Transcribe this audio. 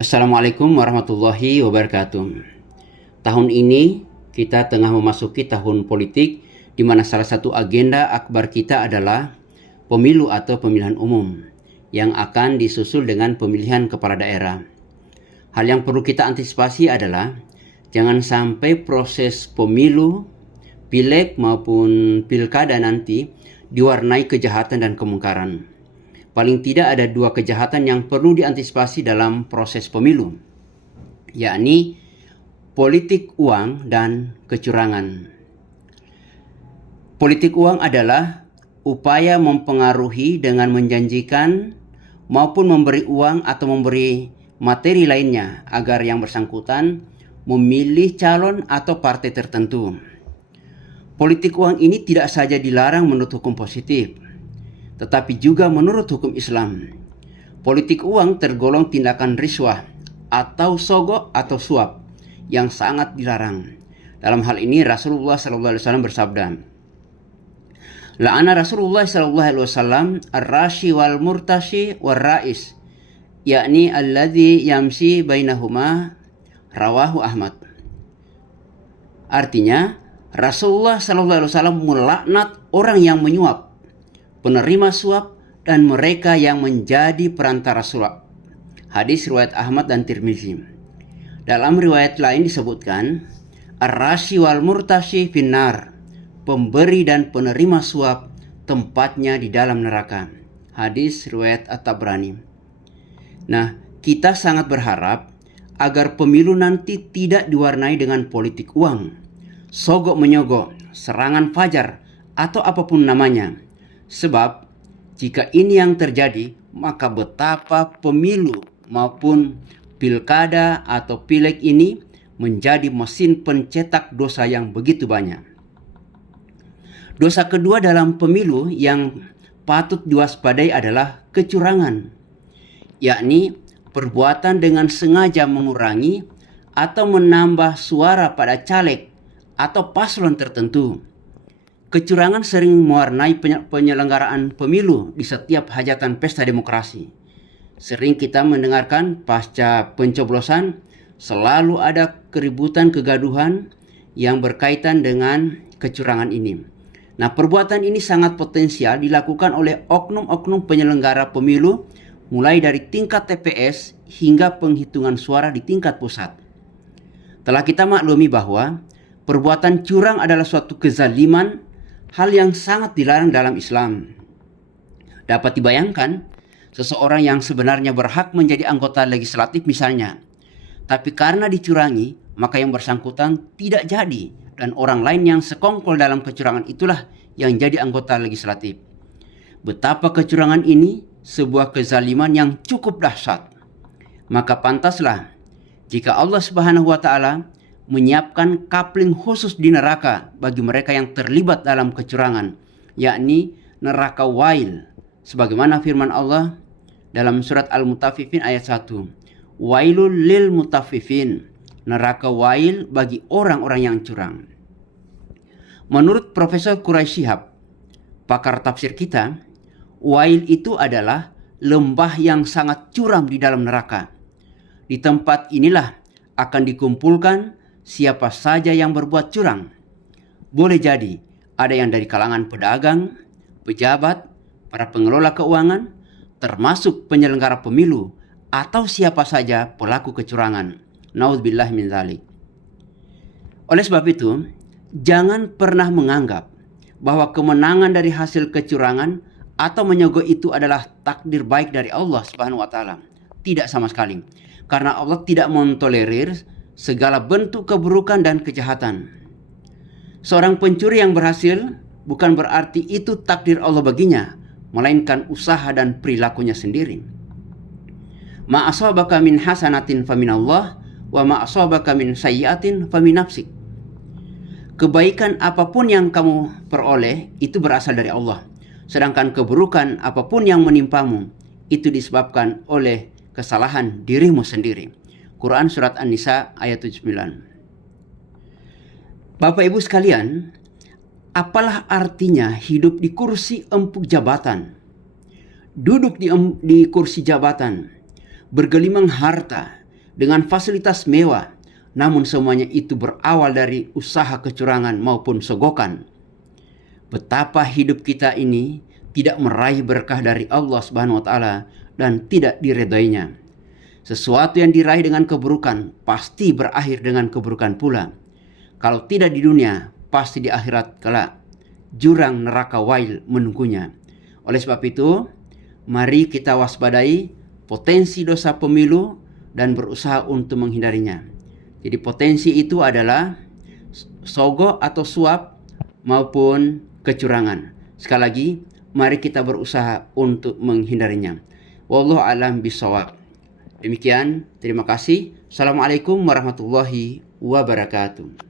Assalamualaikum warahmatullahi wabarakatuh. Tahun ini kita tengah memasuki tahun politik di mana salah satu agenda akbar kita adalah pemilu atau pemilihan umum yang akan disusul dengan pemilihan kepala daerah. Hal yang perlu kita antisipasi adalah jangan sampai proses pemilu, pileg maupun pilkada nanti diwarnai kejahatan dan kemungkaran. Paling tidak ada dua kejahatan yang perlu diantisipasi dalam proses pemilu, yakni politik uang dan kecurangan. Politik uang adalah upaya mempengaruhi dengan menjanjikan maupun memberi uang atau memberi materi lainnya agar yang bersangkutan memilih calon atau partai tertentu. Politik uang ini tidak saja dilarang menurut hukum positif, tetapi juga menurut hukum Islam. Politik uang tergolong tindakan riswah atau sogok atau suap yang sangat dilarang. Dalam hal ini Rasulullah SAW bersabda, "La'ana Rasulullah SAW ar-rashi wal murtashi wal rais, yakni alladhi yamsi bainahuma," rawahu Ahmad. Artinya, Rasulullah SAW melaknat orang yang menyuap, penerima suap, dan mereka yang menjadi perantara suap. Hadis riwayat Ahmad dan Tirmizi. Dalam riwayat lain disebutkan, ar-rashi wal murtashi finnar, pemberi dan penerima suap tempatnya di dalam neraka. Hadis riwayat At-Tabrani. Nah, kita sangat berharap agar pemilu nanti tidak diwarnai dengan politik uang, sogok menyogok, serangan fajar, atau apapun namanya. Sebab jika ini yang terjadi, maka betapa pemilu maupun pilkada atau pileg ini menjadi mesin pencetak dosa yang begitu banyak. Dosa kedua dalam pemilu yang patut diwaspadai adalah kecurangan, yakni perbuatan dengan sengaja mengurangi atau menambah suara pada caleg atau paslon tertentu. Kecurangan sering mewarnai penyelenggaraan pemilu di setiap hajatan pesta demokrasi. Sering kita mendengarkan pasca pencoblosan selalu ada keributan kegaduhan yang berkaitan dengan kecurangan ini. Nah, perbuatan ini sangat potensial dilakukan oleh oknum-oknum penyelenggara pemilu mulai dari tingkat TPS hingga penghitungan suara di tingkat pusat. Telah kita maklumi bahwa perbuatan curang adalah suatu kezaliman, hal yang sangat dilarang dalam Islam. Dapat dibayangkan, seseorang yang sebenarnya berhak menjadi anggota legislatif misalnya, tapi karena dicurangi, maka yang bersangkutan tidak jadi, dan orang lain yang sekongkol dalam kecurangan itulah yang jadi anggota legislatif. Betapa kecurangan ini sebuah kezaliman yang cukup dahsyat. Maka pantaslah jika Allah Subhanahu wa Ta'ala menyiapkan kapling khusus di neraka bagi mereka yang terlibat dalam kecurangan, yakni neraka wail. Sebagaimana firman Allah dalam surat Al-Mutaffifin ayat 1. Wailul lil mutaffifin, neraka wail bagi orang-orang yang curang. Menurut Profesor Quraisy Shihab, pakar tafsir kita, wail itu adalah lembah yang sangat curam di dalam neraka. Di tempat inilah akan dikumpulkan siapa saja yang berbuat curang. Boleh jadi ada yang dari kalangan pedagang, pejabat, para pengelola keuangan, termasuk penyelenggara pemilu, atau siapa saja pelaku kecurangan. Naudzubillah min dzalik. Oleh sebab itu, jangan pernah menganggap bahwa kemenangan dari hasil kecurangan atau menyogok itu adalah takdir baik dari Allah Subhanahu wa Ta'ala. Tidak sama sekali. Karena Allah tidak mentolerir segala bentuk keburukan dan kejahatan. Seorang pencuri yang berhasil bukan berarti itu takdir Allah baginya, melainkan usaha dan perilakunya sendiri. Ma asabaka min hasanatin faminallah wa ma asabaka min sayyiatin famin nafsik. Kebaikan apapun yang kamu peroleh itu berasal dari Allah. Sedangkan keburukan apapun yang menimpamu itu disebabkan oleh kesalahan dirimu sendiri. Quran Surat An-Nisa ayat 79. Bapak Ibu sekalian, apalah artinya hidup di kursi empuk jabatan, duduk di kursi jabatan, bergelimang harta, dengan fasilitas mewah, namun semuanya itu berawal dari usaha kecurangan maupun sogokan. Betapa hidup kita ini tidak meraih berkah dari Allah Subhanahu wa taala dan tidak diredainya. Sesuatu yang diraih dengan keburukan pasti berakhir dengan keburukan pula. Kalau tidak di dunia, pasti di akhirat kelak jurang neraka wail menunggunya. Oleh sebab itu, mari kita waspadai potensi dosa pemilu dan berusaha untuk menghindarinya. Jadi potensi itu adalah sogok atau suap maupun kecurangan. Sekali lagi, mari kita berusaha untuk menghindarinya. Wallahu a'lam bishawab. Demikian, terima kasih. Assalamualaikum warahmatullahi wabarakatuh.